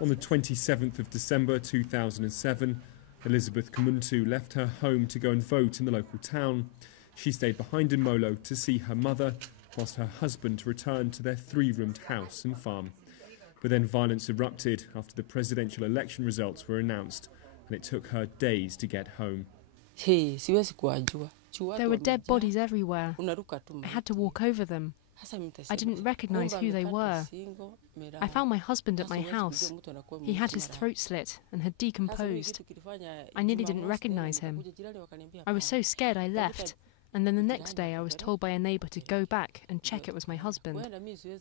On the 27th of December 2007, Elizabeth Kamuntu left her home to go and vote in the local town. She stayed behind in Molo to see her mother, whilst her husband returned to their three-roomed house and farm. But then violence erupted after the presidential election results were announced, and it took her days to get home. There were dead bodies everywhere. I had to walk over them. I didn't recognise who they were. I found my husband at my house. He had his throat slit and had decomposed. I nearly didn't recognise him. I was so scared I left, and then the next day I was told by a neighbour to go back and check it was my husband.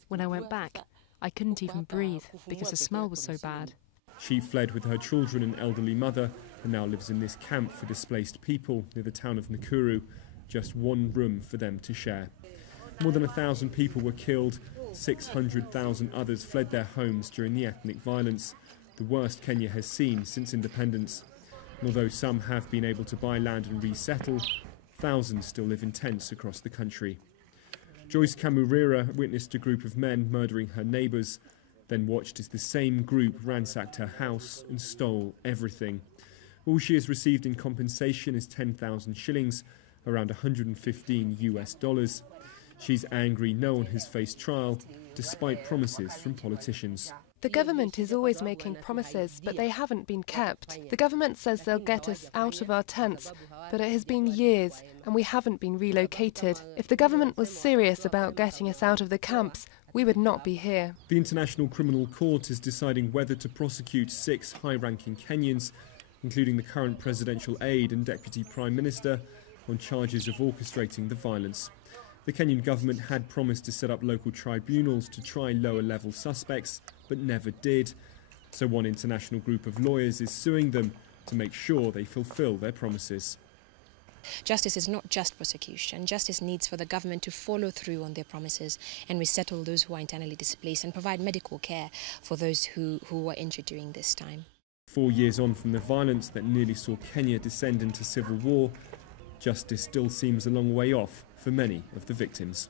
When I went back, I couldn't even breathe because the smell was so bad. She fled with her children and elderly mother and now lives in this camp for displaced people near the town of Nakuru, just one room for them to share. More than 1,000 people were killed, 600,000 others fled their homes during the ethnic violence, the worst Kenya has seen since independence. And although some have been able to buy land and resettle, thousands still live in tents across the country. Joyce Kamurira witnessed a group of men murdering her neighbours, then watched as the same group ransacked her house and stole everything. All she has received in compensation is 10,000 shillings, around $115 US. She's angry no one has faced trial, despite promises from politicians. The government is always making promises, but they haven't been kept. The government says they'll get us out of our tents, but it has been years and we haven't been relocated. If the government was serious about getting us out of the camps, we would not be here. The International Criminal Court is deciding whether to prosecute 6 high-ranking Kenyans, including the current presidential aide and deputy prime minister, on charges of orchestrating the violence. The Kenyan government had promised to set up local tribunals to try lower-level suspects, but never did. So one international group of lawyers is suing them to make sure they fulfil their promises. Justice is not just prosecution. Justice needs for the government to follow through on their promises and resettle those who are internally displaced and provide medical care for those who were injured during this time. 4 years on from the violence that nearly saw Kenya descend into civil war, justice still seems a long way off for many of the victims.